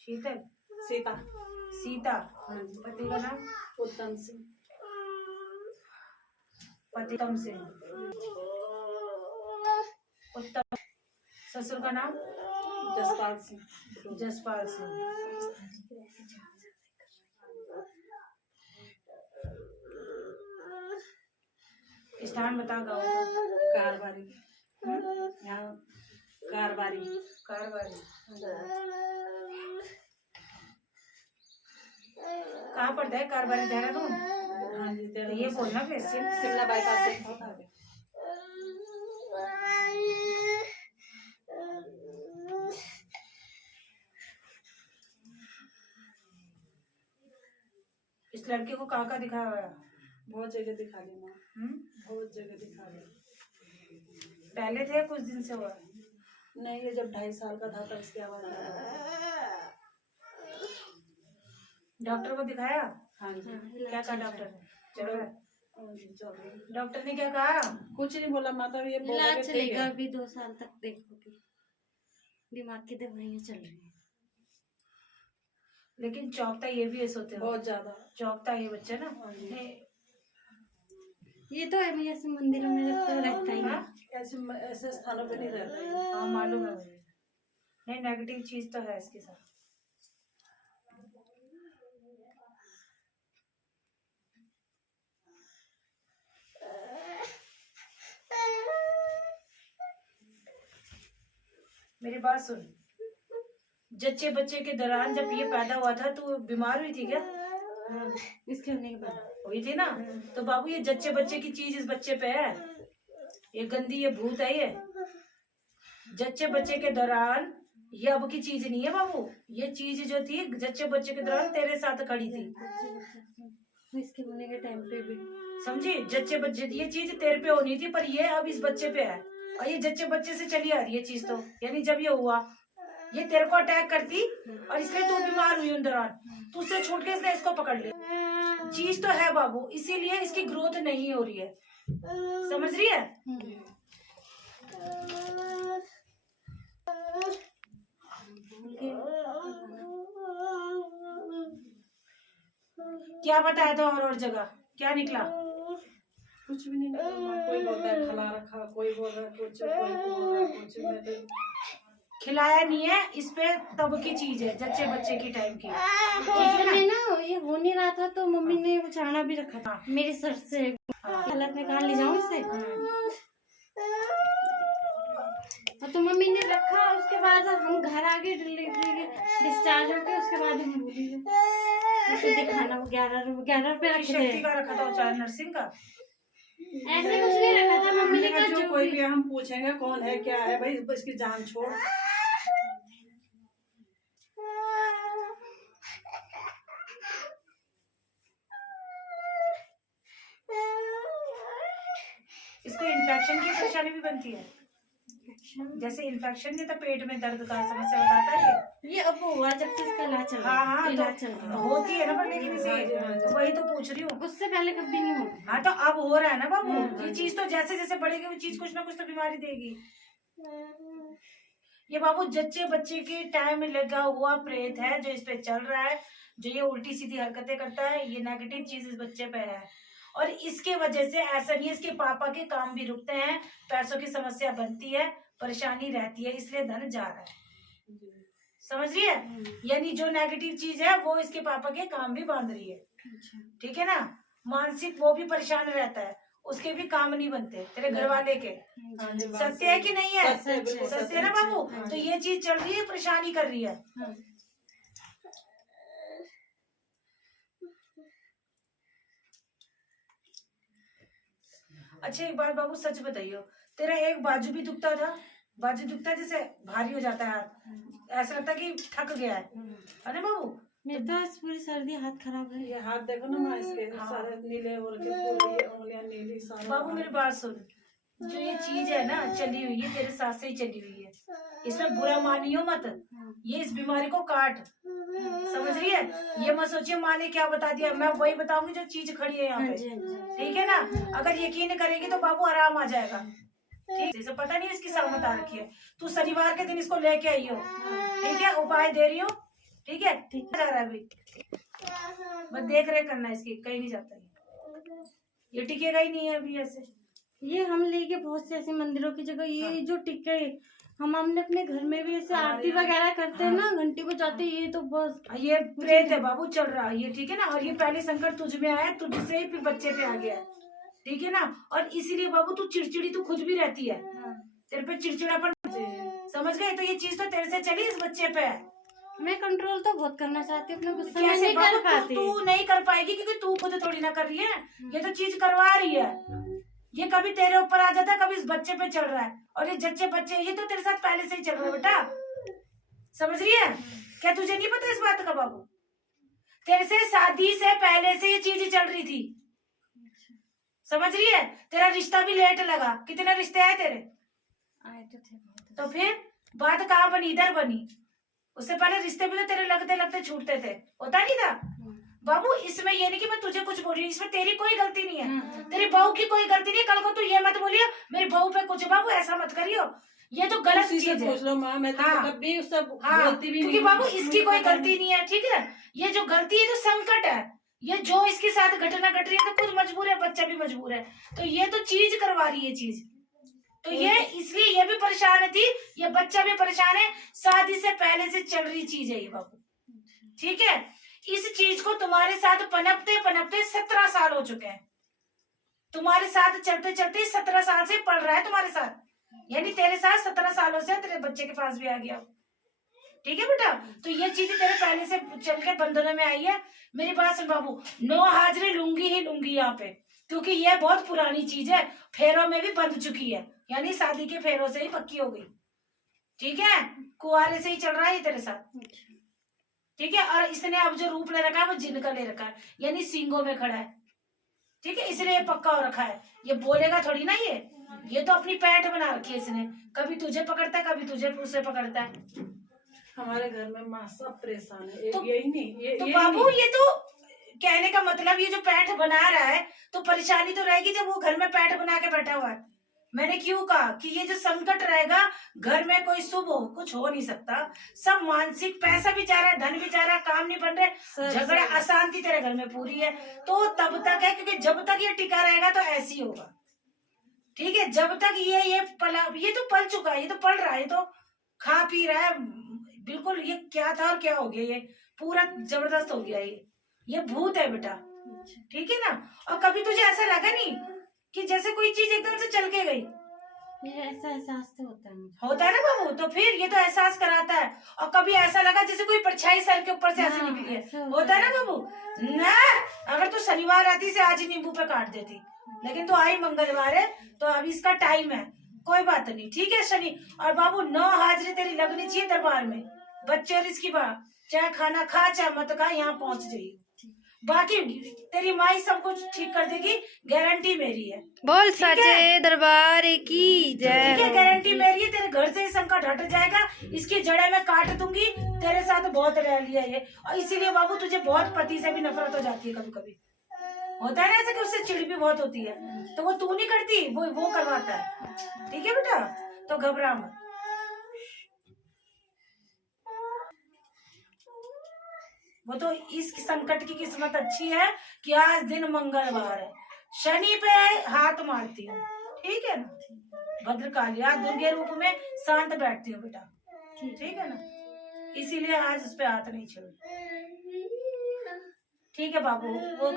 शीतल, सीता। सीता। हाँ जी। पति का नाम? उत्तम सिंह। पति उत्तम सिंह। उत्तम। ससुर का नाम? जसपाल सिंह। जसपाल सिंह। स्थान बता गाँव का। कारबारी। यहाँ कारबारी। कारवारी। कहाँ पड़ता है कारवारी? देहरादून। हाँ जी तो ये बोलना फिर। शिमला बाईपास से बहुत आगे। इस लड़के को कहाँ दिखाया हुआ है? बहुत जगह दिखा दी माँ। बहुत जगह दिखा दी। पहले थे कुछ दिन से हुआ? नहीं, ये जब 2.5 साल का था तब इसकी आवाज डॉक्टर को दिखाया? हाँ जी। क्या कहा डॉक्टर ने? चल रहा है? चल रही है। डॉक्टर ने क्या कहा? कुछ नहीं बोला माता, ये इलाज चलेगा अभी 2 साल तक, देखोगे दिमाग की दवाइयाँ चल रही हैं। लेकिन चौकता ये भी है, सोते हो बहुत ज्यादा चौकता ये बच्चा ना। ये तो ऐसे मंदिरों में तो रहता ही है। ऐसे स्थानों पे नहीं रहता है। हाँ मालूम है मुझे। नहीं, नेगेटिव चीज तो है इसके साथ। मेरी बात सुन, जच्चे बच्चे के दौरान जब ये पैदा हुआ था तो बीमार हुई थी क्या? इसके होने के बाद हुई थी ना। तो बाबू ये जच्चे बच्चे की चीज इस बच्चे पे है, ये गंदी, ये भूत है। ये जच्चे बच्चे के दौरान, ये अब की चीज नहीं है बाबू। ये चीज जो थी जच्चे बच्चे के दौरान तेरे साथ खड़ी थी, इसके होने के टाइम पे भी। समझी? जच्चे बच्चे ये चीज तेरे पे होनी थी, पर ये अब इस बच्चे पे है। और ये जच्चे बच्चे से चली आ रही है चीज तो, यानी जब ये हुआ ये तेरे को अटैक करती और इसलिए तू बीमार हुई उन दौरान, तू उससे छूट के इसने इसको पकड़ लिया। चीज तो है बाबू, इसीलिए इसकी ग्रोथ नहीं हो रही है, समझ रही है? क्या बताया था? और जगह क्या निकला? कुछ भी नहीं निकला। कोई बोलता है खिला रखा, कोई बोल रहा है कुछ, कोई बोल रहा है कुछ। मैं तो खिलाया नहीं है, इस पे तब की चीज है, जच्चे बच्चे की टाइम की। उसमें ना ये हो नहीं रहा था तो मम्मी ने वो चाना भी रखा था मेरे सर से। हालत में कहा ले जाऊं इसे, तो मम्मी ने रखा। उसके बाद हम घर आ गए, डिलीवरी के डिस्चार्ज होके उसके बाद हम भूल गए उसे दिखाना। 11 रुपए रखे थे। शक्ति का रखा था उचार नर्सिंग का। ऐसे कुछ नहीं रखा था। मम्मी ने कहा जो कोई भी हम पूछेंगे कौन है क्या है, भाई इसकी जान छोड़। इसको इन्फेक्शन की परेशानी भी बनती है। जैसे इन्फेक्शन नहीं तो पेट में दर्द का समस्या बताता है ये अब हुआ जब से इसका इलाज चल रहा है। हाँ इलाज चल रहा है। होती है ना, पर लेकिन इसे तो वही तो पूछ रही हूँ। उससे पहले कभी नहीं हुआ। हाँ तो अब हो रहा है ना बाबू। ये चीज तो जैसे जैसे बढ़ेगी वो चीज कुछ ना कुछ तो बीमारी देगी। ये बाबू जच्चे बच्चे के टाइम में लगा हुआ प्रेत है जो इस पे चल रहा है, जो ये उल्टी सीधी हरकतें करता है। ये नेगेटिव चीज इस बच्चे पे है और इसके वजह से ऐसा नहीं है, इसके पापा के काम भी रुकते हैं, पैसों की समस्या बनती है, परेशानी रहती है, इसलिए धन जा रहा है। समझ रही है? यानी जो नेगेटिव चीज है वो इसके पापा के काम भी बांध रही है। ठीक है ना? मानसिक वो भी परेशान रहता है, उसके भी काम नहीं बनते तेरे घर वाले के। सत्य है कि नहीं है? सत्य है ना बाबू? तो ये चीज चल रही है, परेशानी कर रही है। अच्छा एक बात बाबू सच बताइयो, तेरा एक बाजू भी दुखता था? बाजू दुखता है जैसे भारी हो जाता है, ऐसा लगता है कि थक गया है ना बाबू? मेरे तो आज पूरी सर्दी, हाथ खराब है। ये हाथ देखो ना माँ, इसके सारे नीले हो रखे, पूरी उंगलियां नीली सारी। बाबू मेरी बात सुन, जो ये चीज है ना चली हुई है, तेरे साथ से ही चली हुई है, इसमें बुरा मानियो मत। ये इस बीमारी को काट, समझ रही है? ये मत सोचिए माँ ने क्या बता दिया, मैं वही बताऊंगी जो चीज खड़ी है यहाँ पे। ठीक है ना? अगर यकीन करेगी तो बाबू आराम आ जाएगा। ठीक है? पता नहीं इसकी सहमत आ रखी है, तू शनिवार के दिन इसको लेके आई हो। ठीक है? उपाय दे रही हूँ, ठीक है? ठीक जा रहा है अभी, बस देख रेख करना इसकी, कहीं नहीं जाता ये टिकेगा ही नहीं है अभी ऐसे। ये हम लेके बहुत से ऐसे मंदिरों की जगह ये जो टिके हम हमने अपने घर में भी ऐसे आरती वगैरह करते हैं ना, घंटी बजाते हैं, ये तो बस ये प्रेत है बाबू, चल रहा है ये, ठीक है ना? और ये पहले संकट तुझ में आया, तुझसे ही फिर बच्चे पे आ गया है, ठीक है ना? और इसीलिए बाबू तू चिड़चिड़ी तू खुद भी रहती है, तेरे पे चिड़चिड़ापन, समझ गए? तो ये चीज तो तेरे से चली, इस बच्चे पे है। मैं कंट्रोल तो बहुत करना चाहती हूँ अपने गुस्से में, कैसे नहीं कर बाबू? पाती। तू नहीं कर पाएगी क्योंकि तू खुद थोड़ी ना कर रही है, ये तो चीज करवा रही है। ये कभी तेरे ऊपर आ जाता है, कभी इस बच्चे पे चल रहा है, और ये जच्चे बच्चे ये तो तेरे साथ पहले से ही चल रहा है बेटा, समझ रही है? क्या तुझे नहीं पता इस बात का बाबू? तेरे से शादी से पहले से ये चीज चल रही थी, समझ रही है? तेरा रिश्ता भी लेट लगा, कितने रिश्ते आए तेरे? आए तो थे बहुत। तो फिर बात कहाँ बनी? इधर बनी। उससे पहले रिश्ते भी तो तेरे लगते लगते छूटते थे, होता नहीं था बाबू? इसमें ये नहीं कि मैं तुझे कुछ बोल रही हूँ, इसमें तेरी कोई गलती नहीं है, तेरी बहू की कोई गलती नहीं है। कल को तू ये मत बोलियो मेरी बहू पे कुछ, बाबू ऐसा मत करियो, ये तो गलत उसी से चीज है। पूछ लो माँ, मैं तो हाँ। कभी उससे हाँ, बोलती भी क्योंकि नहीं। बाबू इसकी कोई गलती नहीं है, ठीक है? ये जो गलती है जो संकट है, ये जो इसके साथ घटना घट रही है, तो खुद मजबूर है, बच्चा भी मजबूर है, तो ये तो चीज करवा रही है चीज, तो ये इसलिए ये भी परेशान थी, ये बच्चा भी परेशान है, शादी से पहले से चल रही चीज है ये बाबू, ठीक है? इस चीज को तुम्हारे साथ पनपते पनपते 17 साल हो चुके हैं, तुम्हारे साथ चलते चलते 17 साल से पढ़ रहा है तुम्हारे साथ, यानी तेरे साथ 17 सालों से तेरे बच्चे के पास भी आ गया, ठीक है बेटा? तो ये चीज तेरे पहले से चल के बंधनों में आई है। मेरी बात सुन बाबू, 9 हाजिरी लूंगी ही लूंगी यहाँ पे, क्योंकि ये बहुत पुरानी चीज है, फेरों में भी बंध चुकी है, यानी शादी के फेरों से ही पक्की हो गई, ठीक है? कुआरे से ही चल रहा है ये तेरे साथ, ठीक है? और इसने अब जो रूप ले रखा है वो जिन का ले रखा है, यानी सींगों में खड़ा है, ठीक है? इसलिए ये पक्का हो रखा है, ये बोलेगा थोड़ी ना, ये तो अपनी पैठ बना रखी है इसने, कभी तुझे पकड़ता है, कभी तुझे उसे पकड़ता है। हमारे घर में माँ सब परेशान है, तो- यही नहीं, तो यही बाबू नहीं। ये तो कहने का मतलब, ये जो पैठ बना रहा है तो परेशानी तो रहेगी जब वो घर में पैठ बना के बैठा हुआ है। मैंने क्यों कहा कि ये जो संकट रहेगा घर में, कोई शुभ हो कुछ हो नहीं सकता, सब मानसिक, पैसा भी जा रहा है, धन भी जा रहा है, काम नहीं बन रहे, झगड़ा अशांति तेरे घर में पूरी है, तो तब तक है, क्योंकि जब तक ये टिका रहेगा तो ऐसे ही होगा, ठीक है? जब तक ये पला, ये तो पल चुका है, ये तो पल रहा है, ये तो खा पी रहा है बिल्कुल, ये क्या था और क्या हो गया, ये पूरा जबरदस्त हो गया, ये भूत है बेटा, ठीक है ना? और कभी तुझे ऐसा लगा नहीं कि जैसे कोई चीज एकदम से चल के गई? ये ऐसा एहसास तो होता है मुझे। होता है ना बाबू? तो फिर ये तो एहसास कराता है। और कभी ऐसा लगा जैसे कोई परछाई सर के ऊपर से ऐसे हाँ, निकली है, ऐसा होता है ना बाबू? ना, अगर तू शनिवार आती से आज ही नींबू पे काट देती, लेकिन तू आई मंगलवार है, तो अभी इसका टाइम है, कोई बात नहीं, ठीक है? शनि और बाबू 9 हाजिरी तेरी लगनी चाहिए दरबार में, बच्चे और इसकी बात, चाहे खाना खा चाहे मत खा, यहाँ पहुंच जाइए, बाकी तेरी माई सब कुछ ठीक कर देगी, गारंटी मेरी है। बोल सच्चे दरबार की जय। ठीक है, गारंटी मेरी है, तेरे घर से ही संकट हट जाएगा, इसकी जड़ें मैं काट दूंगी, तेरे साथ बहुत रह लिया ये, और इसीलिए बाबू तुझे बहुत पति से भी नफरत हो जाती है, कभी कभी होता है ना ऐसा कि उससे चिड़ भी बहुत होती है, तो वो तू नहीं करती, वो करवाता है, ठीक है बेटा? तो घबरा मत। वो तो इस संकट की किस्मत अच्छी है कि आज दिन मंगलवार है, शनि पे हाथ मारती हूँ, ठीक है ना? भद्रकाली आज दुर्गे रूप में शांत बैठती हूँ बेटा, ठीक है ना? इसीलिए आज उस पे हाथ नहीं छोड़, ठीक है बाबू? वो